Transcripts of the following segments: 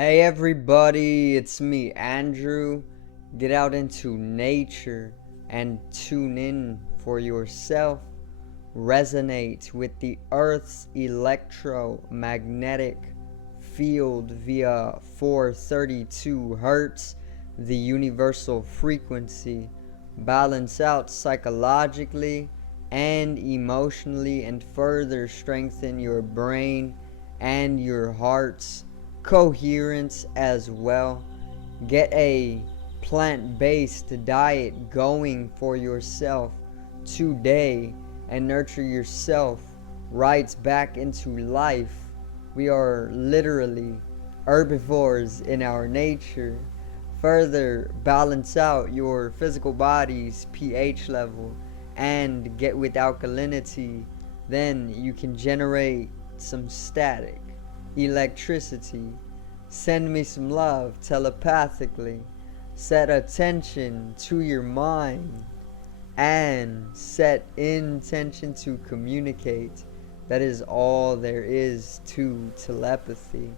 Hey everybody, it's me, Andrew. Get out into nature and tune in for yourself. Resonate with the Earth's electromagnetic field via 432 Hertz, the universal frequency. Balance out psychologically and emotionally, and further strengthen your brain and your heart's coherence as well. Get a plant-based diet going for yourself today and nurture yourself right back into life. We are literally herbivores in our nature. Further balance out your physical body's pH level and get with alkalinity. Then you can generate some static, electricity. Send me some love telepathically. Set attention to your mind and set intention to communicate. That is all there is to telepathy.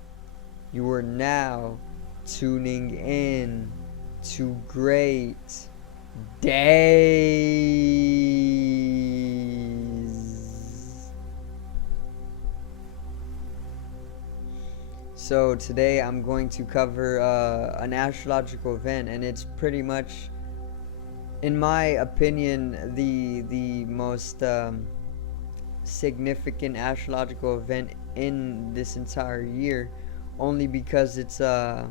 You are now tuning in to great days. So today I'm going to cover an astrological event, and it's pretty much, in my opinion, the most significant astrological event in this entire year, only because it's not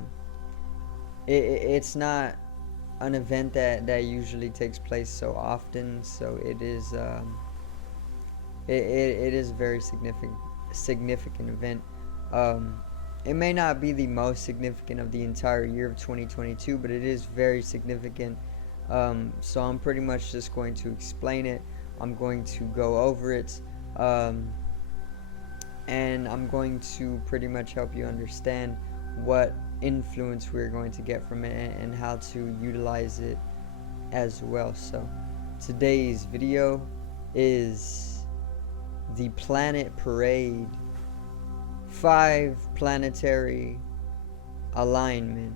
an event that usually takes place so often. So it is it is a very significant event. It may not be the most significant of the entire year of 2022, but it is very significant. So I'm pretty much just going to explain it. I'm going to go over it, and I'm going to pretty much help you understand what influence we're going to get from it and how to utilize it as well. So today's video is the Planet Parade 5 planetary alignment.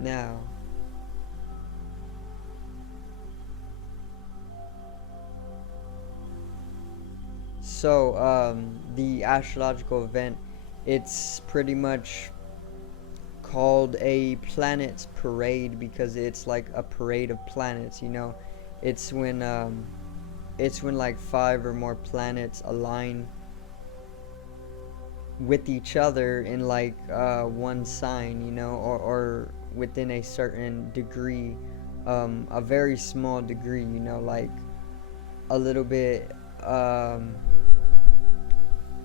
Now, so the astrological event, it's pretty much called a planet parade because it's like a parade of planets, you know. It's when like 5 or more planets align with each other in like one sign, you know, or within a certain degree, a very small degree, you know, like a little bit,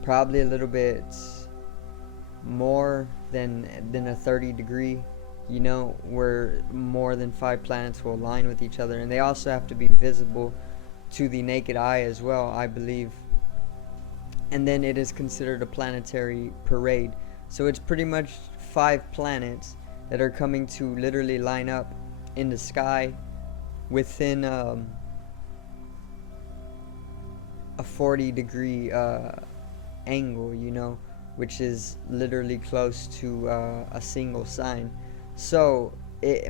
probably a little bit more than a 30 degree, you know, where more than 5 planets will align with each other, and they also have to be visible to the naked eye as well, I believe. And then it is considered a planetary parade. So it's pretty much 5 planets that are coming to literally line up in the sky within a 40 degree angle, you know, which is literally close to a single sign. So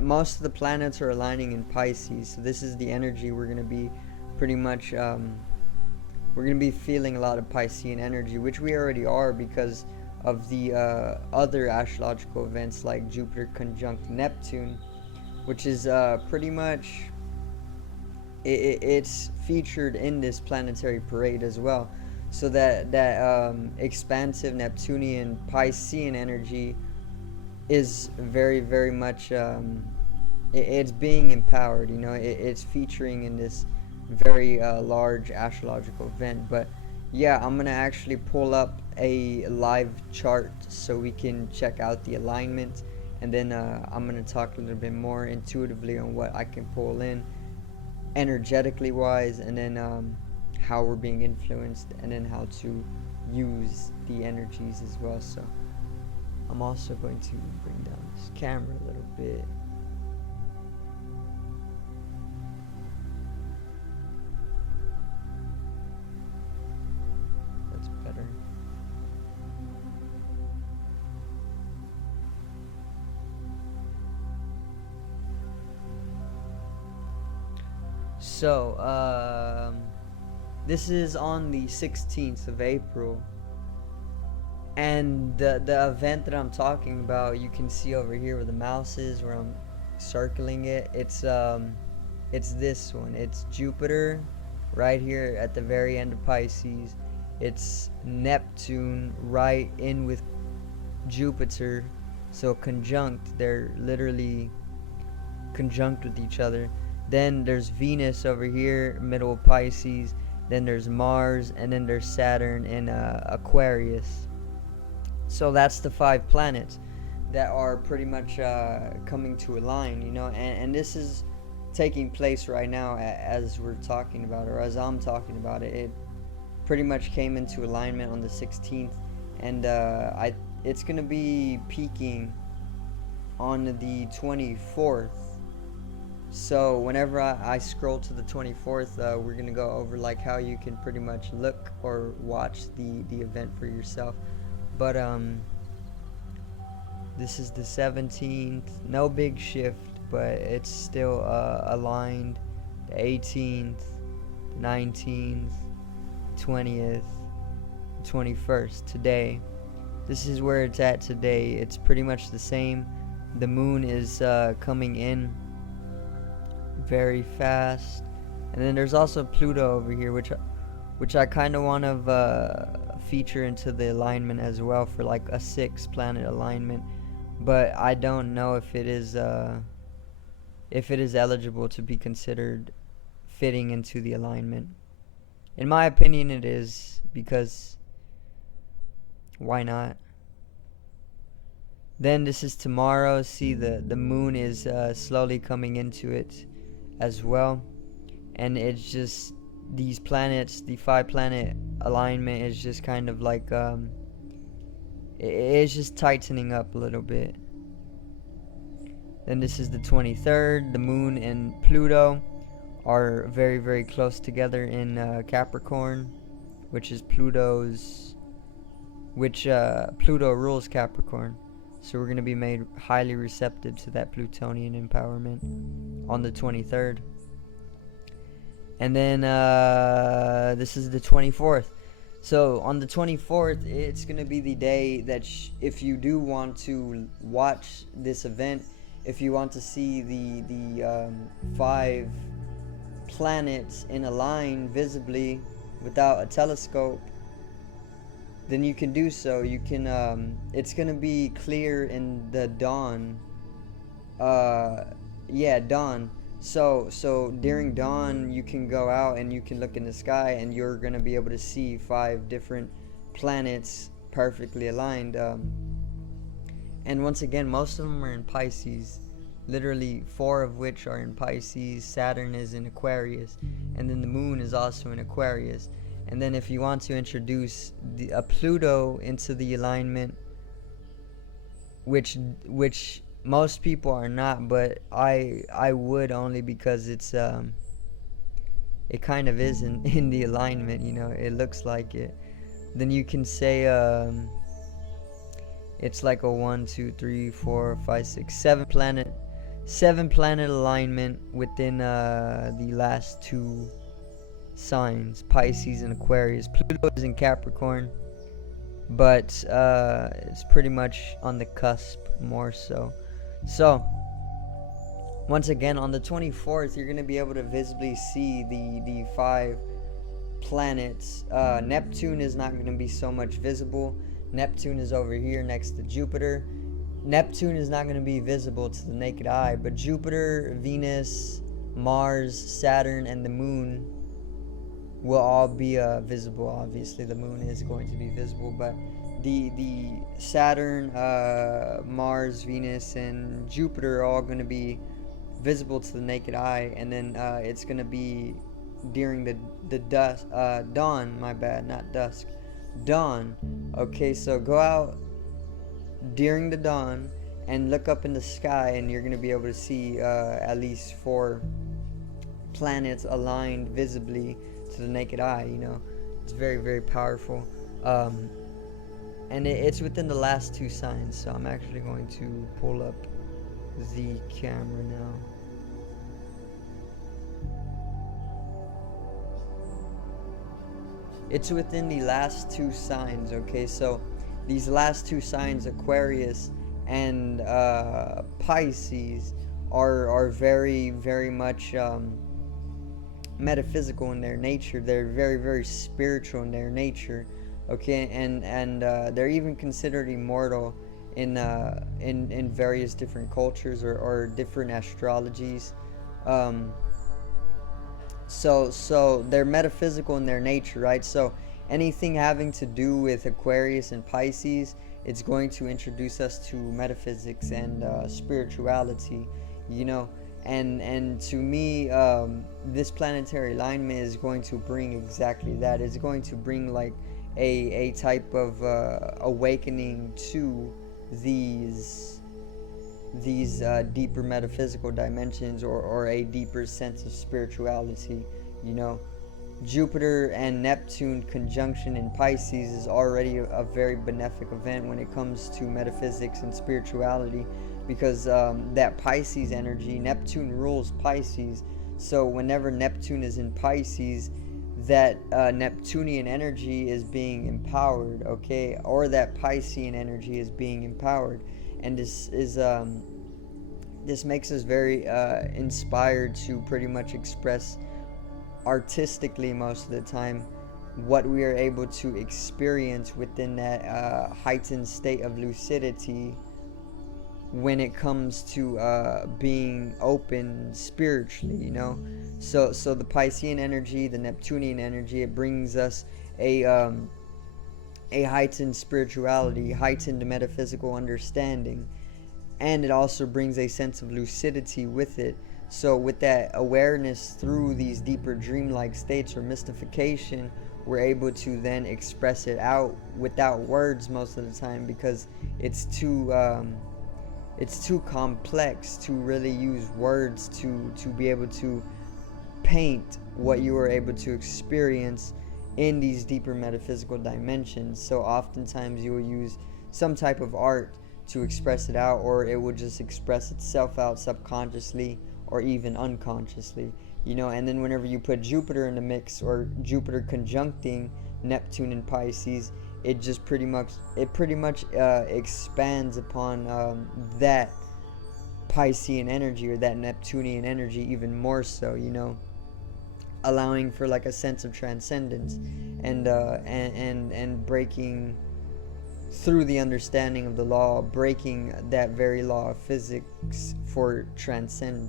most of the planets are aligning in Pisces. So this is the energy we're going to be pretty much we're going to be feeling a lot of Piscean energy, which we already are because of the other astrological events like Jupiter conjunct Neptune, which is pretty much it's featured in this planetary parade as well. So that expansive Neptunian Piscean energy is very much it's being empowered, you know. It's featuring in this very large astrological event. But yeah, I'm gonna actually pull up a live chart so we can check out the alignment, and then I'm gonna talk a little bit more intuitively on what I can pull in energetically wise, and then how we're being influenced, and then how to use the energies as well. So I'm also going to bring down this camera a little bit. So, this is on the 16th of April. And the event that I'm talking about, you can see over here where the mouse is, where I'm circling it. It's this one. It's Jupiter right here at the very end of Pisces. It's Neptune right in with Jupiter. So conjunct, they're literally conjunct with each other. Then there's Venus over here, middle of Pisces. Then there's Mars, and then there's Saturn in Aquarius. So that's the 5 planets that are pretty much coming to align, and this is taking place right now as we're talking about it, or as I'm talking about it. It pretty much came into alignment on the 16th, and it's going to be peaking on the 24th. So whenever I scroll to the 24th, we're going to go over like how you can pretty much look or watch the event for yourself. But this is the 17th. No big shift, but it's still aligned. The 18th, the 19th, 20th, the 21st. Today. This is where it's at today. It's pretty much the same. The moon is coming in very fast. And then there's also Pluto over here, which I kind of want to feature into the alignment as well for like a 6 planet alignment, but I don't know if it is eligible to be considered fitting into the alignment. In my opinion, it is, because why not? Then this is tomorrow. See, the moon is slowly coming into it as well, and it's just these planets, the 5 planet alignment is just kind of like it's just tightening up a little bit. Then this is the 23rd. The moon and Pluto are very, very close together in Capricorn, which is Pluto rules Capricorn. So we're going to be made highly receptive to that Plutonian empowerment on the 23rd. And then this is the 24th. So on the 24th, it's going to be the day that if you do want to watch this event, if you want to see the 5 planets in a line visibly without a telescope, then you can do so. You can it's going to be clear in the dawn. Dawn. So during dawn, you can go out and you can look in the sky, and you're going to be able to see 5 different planets perfectly aligned. And once again, most of them are in Pisces. Literally 4 of which are in Pisces. Saturn is in Aquarius, and then the moon is also in Aquarius. And then if you want to introduce a Pluto into the alignment, which most people are not, but I would, only because it's it kind of is in the alignment, it looks like it. Then you can say it's like a 1, 2, 3, 4, 5, 6, 7 planet alignment within the last 2 signs, Pisces and Aquarius. Pluto is in Capricorn, but it's pretty much on the cusp more so. So once again, on the 24th, you're going to be able to visibly see the 5 planets. Neptune is not going to be so much visible. Neptune is over here next to Jupiter. Neptune is not going to be visible to the naked eye, but Jupiter, Venus, Mars, Saturn, and the moon will all be visible. Obviously the moon is going to be visible, but the Saturn, Mars, Venus, and Jupiter are all going to be visible to the naked eye. And then it's going to be during the dawn, my bad, not dusk, dawn. Okay, so go out during the dawn and look up in the sky, and you're going to be able to see at least 4 planets aligned visibly to the naked eye. It's very, very powerful. And it's within the last 2 signs. So I'm actually going to pull up the camera now. it's within the last two signs. Okay, so these last two signs, Aquarius and Pisces, are very very much metaphysical in their nature. They're very very spiritual in their nature. Okay, and they're even considered immortal in various different cultures, or different astrologies. um, so they're metaphysical in their nature, right? So anything having to do with Aquarius and Pisces, it's going to introduce us to metaphysics and spirituality, you know. And to me, this planetary alignment is going to bring exactly that. It's going to bring like a type of awakening to these deeper metaphysical dimensions, or a deeper sense of spirituality, you know. Jupiter and Neptune conjunction in Pisces is already a very benefic event when it comes to metaphysics and spirituality, because that Pisces energy, Neptune rules Pisces. So whenever Neptune is in Pisces, that Neptunian energy is being empowered, okay, or that Piscean energy is being empowered. And this makes us very inspired to pretty much express artistically most of the time what we are able to experience within that heightened state of lucidity when it comes to being open spiritually, you know. So the Piscean energy, the Neptunian energy, it brings us a heightened spirituality, heightened metaphysical understanding, and it also brings a sense of lucidity with it. So with that awareness through these deeper dreamlike states or mystification, we're able to then express it out without words most of the time, because it's too complex to really use words to be able to paint what you are able to experience in these deeper metaphysical dimensions. So oftentimes you will use some type of art to express it out, or it will just express itself out subconsciously or even unconsciously, you know. And then whenever you put Jupiter in the mix, or Jupiter conjuncting Neptune and Pisces, it pretty much expands upon that Piscean energy or that Neptunian energy even more so, you know, allowing for like a sense of transcendence, and breaking through the understanding of the law, breaking that very law of physics for transcending.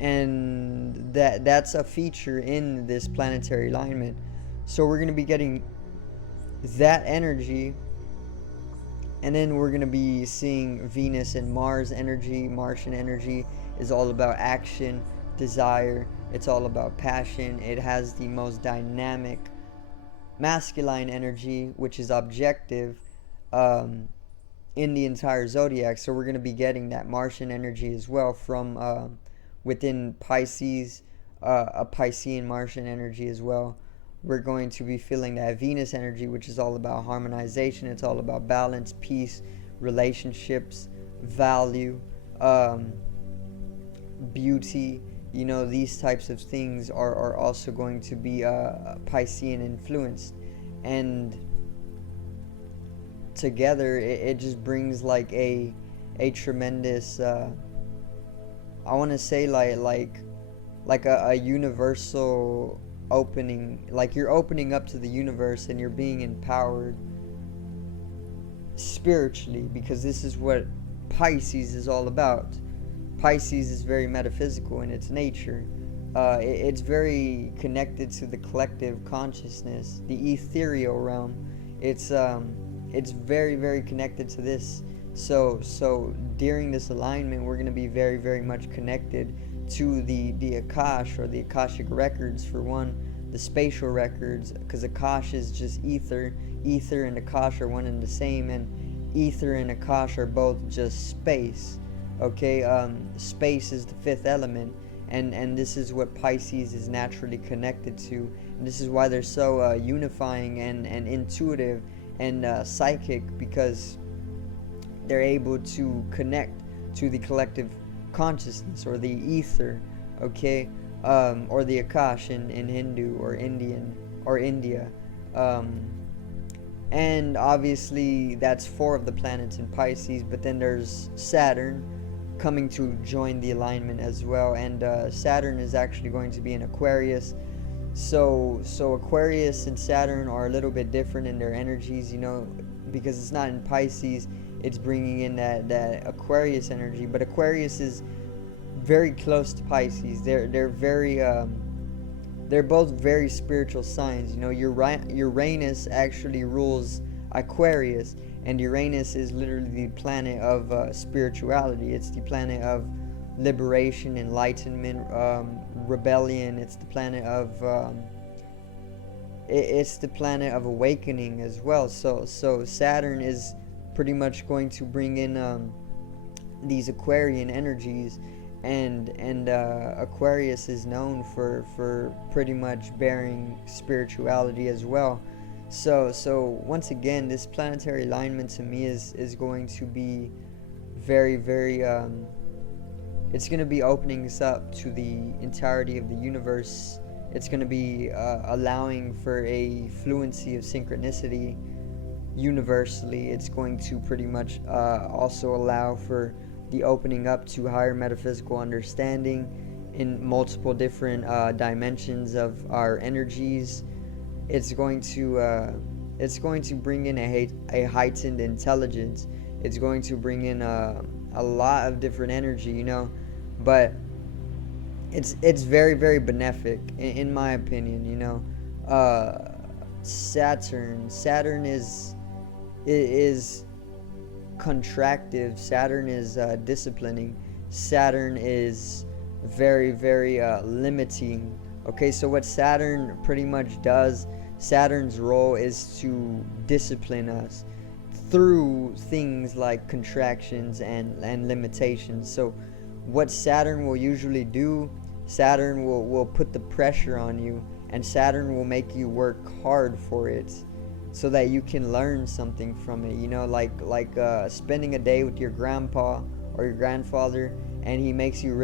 And that's a feature in this planetary alignment. So we're going to be getting that energy, and then we're going to be seeing Venus and Mars energy. Martian energy is all about action, desire, it's all about passion. It has the most dynamic masculine energy, which is objective, um, in the entire zodiac. So we're going to be getting that Martian energy as well from within Pisces, a Piscean Martian energy as well. We're going to be feeling that Venus energy, which is all about harmonization. It's all about balance, peace, relationships, value, um, beauty. You know, these types of things are also going to be Piscean influenced. And together it just brings like a tremendous I want to say like a universal opening, like you're opening up to the universe and you're being empowered spiritually, because this is what Pisces is all about. Pisces is very metaphysical in its nature. It's very connected to the collective consciousness, the ethereal realm. It's very very connected to this. So during this alignment, we're going to be very very much connected to the Akash, or the Akashic records for one, the spatial records, because Akash is just ether. Ether and Akash are one and the same, and ether and Akash are both just space. Okay, space is the fifth element, and this is what Pisces is naturally connected to, and this is why they're so unifying and intuitive and psychic, because they're able to connect to the collective consciousness or the ether. Okay, or the Akash in Hindu or Indian or India. Um, and obviously that's four of the planets in Pisces, but then there's Saturn coming to join the alignment as well, and Saturn is actually going to be in Aquarius. So Aquarius and Saturn are a little bit different in their energies, because it's not in Pisces. It's bringing in that Aquarius energy, but Aquarius is very close to Pisces. They're both very spiritual signs. Uranus actually rules Aquarius, and Uranus is literally the planet of spirituality. It's the planet of liberation, enlightenment, rebellion. It's the planet of awakening as well. So Saturn is pretty much going to bring in these Aquarian energies, and Aquarius is known for pretty much bearing spirituality as well. So once again, this planetary alignment to me is going to be very, very it's going to be opening us up to the entirety of the universe. It's going to be allowing for a fluency of synchronicity universally. It's going to pretty much also allow for the opening up to higher metaphysical understanding in multiple different dimensions of our energies. It's going to bring in a heightened intelligence. It's going to bring in a lot of different energy, but it's very, very benefic in my opinion. Saturn is contractive. Saturn is disciplining. Saturn is very, very limiting. Okay, so what Saturn pretty much does, Saturn's role is to discipline us through things like contractions and limitations. So what Saturn will usually do, Saturn will put the pressure on you, and Saturn will make you work hard for it so that you can learn something from it. Like spending a day with your grandpa or your grandfather, and he makes you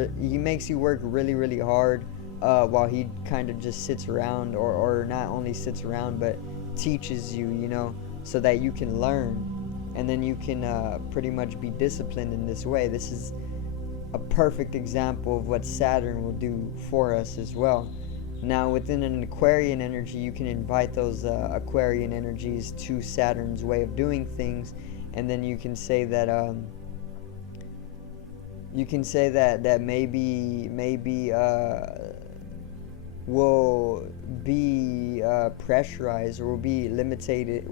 work really, really hard while he kind of just sits around, or not only sits around but teaches you, so that you can learn, and then you can pretty much be disciplined in this way. This is a perfect example of what Saturn will do for us as well. Now, within an Aquarian energy, you can invite those Aquarian energies to Saturn's way of doing things, and then you can say that maybe will be pressurized, or will be limited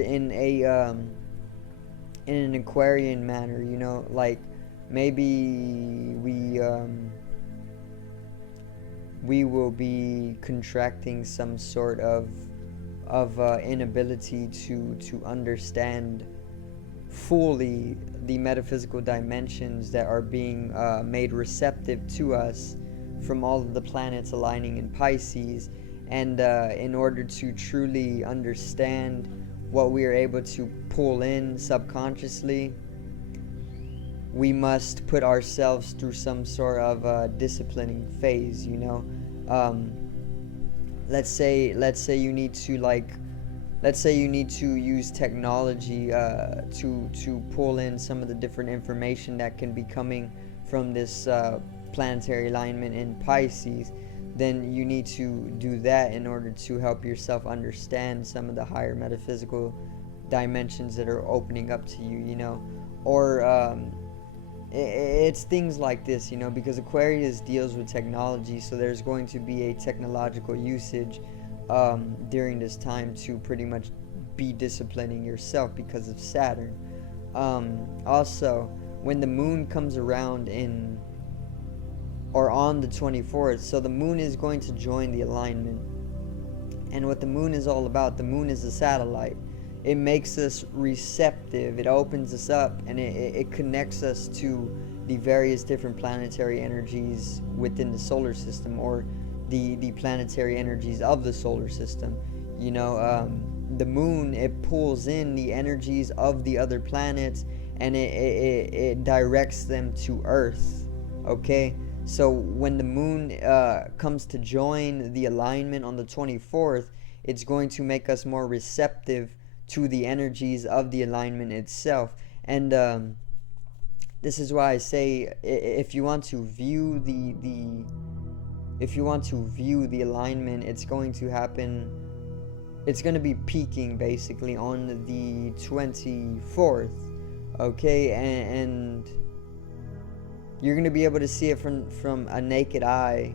in an Aquarian manner. Like maybe we will be contracting some sort of inability to understand fully the metaphysical dimensions that are being made receptive to us from all of the planets aligning in Pisces. And in order to truly understand what we are able to pull in subconsciously, we must put ourselves through some sort of disciplining phase. Let's say you need to use technology to pull in some of the different information that can be coming from this planetary alignment in Pisces. Then you need to do that in order to help yourself understand some of the higher metaphysical dimensions that are opening up to you. Or it's things like this, because Aquarius deals with technology, so there's going to be a technological usage during this time to pretty much be disciplining yourself because of Saturn. Also, when the moon comes around on the 24th, so the moon is going to join the alignment. And what the moon is all about, the moon is a satellite. It makes us receptive, it opens us up, and it connects us to the various different planetary energies within the solar system, or the planetary energies of the solar system. The moon, it pulls in the energies of the other planets, and it directs them to Earth. Okay, So when the moon comes to join the alignment on the 24th, it's going to make us more receptive to the energies of the alignment itself. And this is why I say, if you want to view the alignment, it's going to happen. It's going to be peaking basically on the 24th, okay, and you're going to be able to see it from a naked eye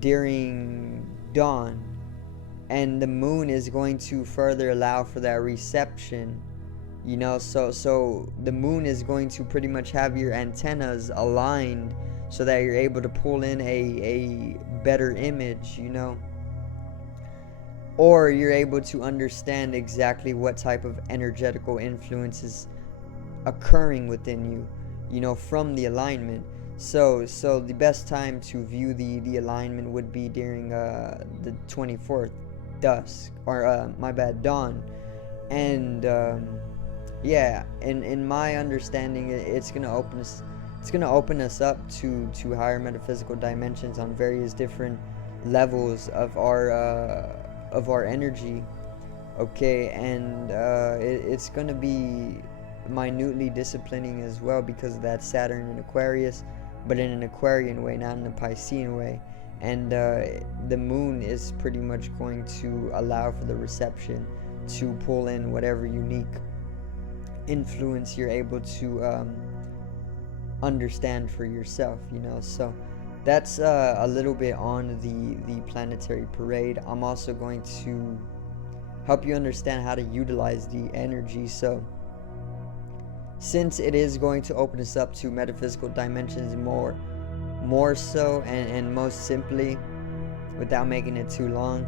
during dawn, and the moon is going to further allow for that reception, you know. So the moon is going to pretty much have your antennas aligned so that you're able to pull in a better image, you know, or you're able to understand exactly what type of energetical influence is occurring within you, you know, from the alignment. So the best time to view the alignment would be during the 24th dusk, or my bad, dawn. And yeah, in my understanding, it's gonna open us up to higher metaphysical dimensions on various different levels of our energy, okay. And it's gonna be minutely disciplining as well, because of that Saturn in Aquarius, but in an Aquarian way, not in a Piscean way. And the moon is pretty much going to allow for the reception to pull in whatever unique influence you're able to understand for yourself, you know. So that's a little bit on the planetary parade. I'm also going to help you understand how to utilize the energy. So since it is going to open us up to metaphysical dimensions more so, and most simply, without making it too long,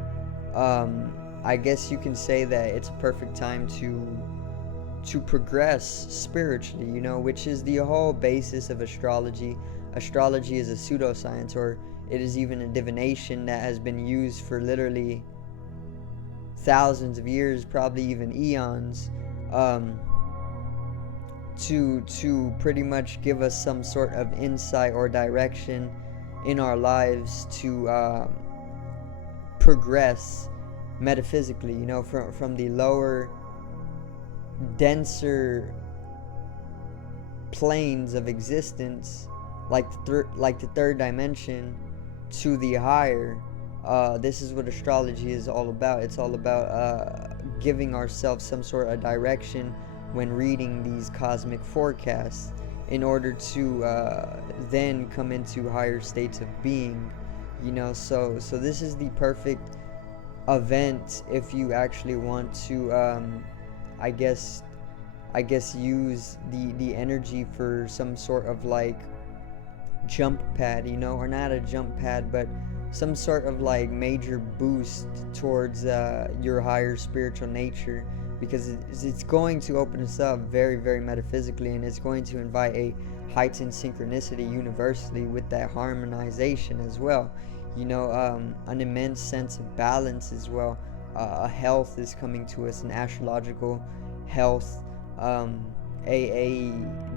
I guess you can say that it's a perfect time to progress spiritually, you know, which is the whole basis of astrology. Astrology is a pseudoscience, or it is even a divination that has been used for literally thousands of years, probably even eons, to pretty much give us some sort of insight or direction in our lives to progress metaphysically, you know, from the lower, denser planes of existence, like the third dimension, to the higher. This is what astrology is all about. It's all about giving ourselves some sort of direction when reading these cosmic forecasts, in order to then come into higher states of being, you know. So this is the perfect event if you actually want to I guess use the energy for some sort of like jump pad, you know, or not a jump pad, but some sort of like major boost towards your higher spiritual nature, because it's going to open us up very, very metaphysically, and it's going to invite a heightened synchronicity universally with that harmonization as well, you know, an immense sense of balance as well. A health is coming to us, an astrological health, a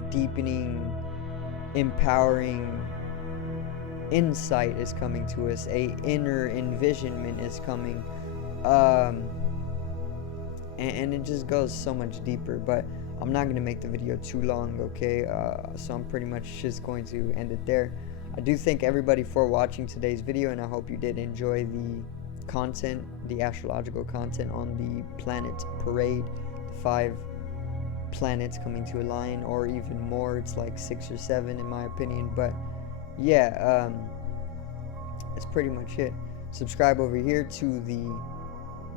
deepening, empowering insight is coming to us, a inner envisionment is coming, and it just goes so much deeper. But I'm not going to make the video too long, okay. So I'm pretty much just going to end it there. I do thank everybody for watching today's video, and I hope you did enjoy the content, the astrological content on the planet parade, the 5 planets coming to align, or even more. It's like 6 or 7 in my opinion. But yeah, that's pretty much it. Subscribe over here to the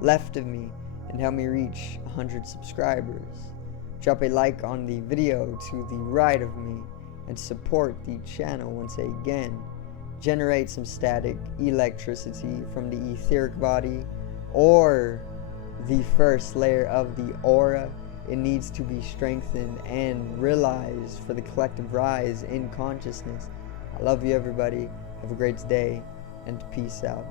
left of me and help me reach 100 subscribers. Drop a like on the video to the right of me and support the channel once again. Generate some static electricity from the etheric body, or the first layer of the aura. It needs to be strengthened and realized for the collective rise in consciousness. I love you, everybody. Have a great day, and peace out.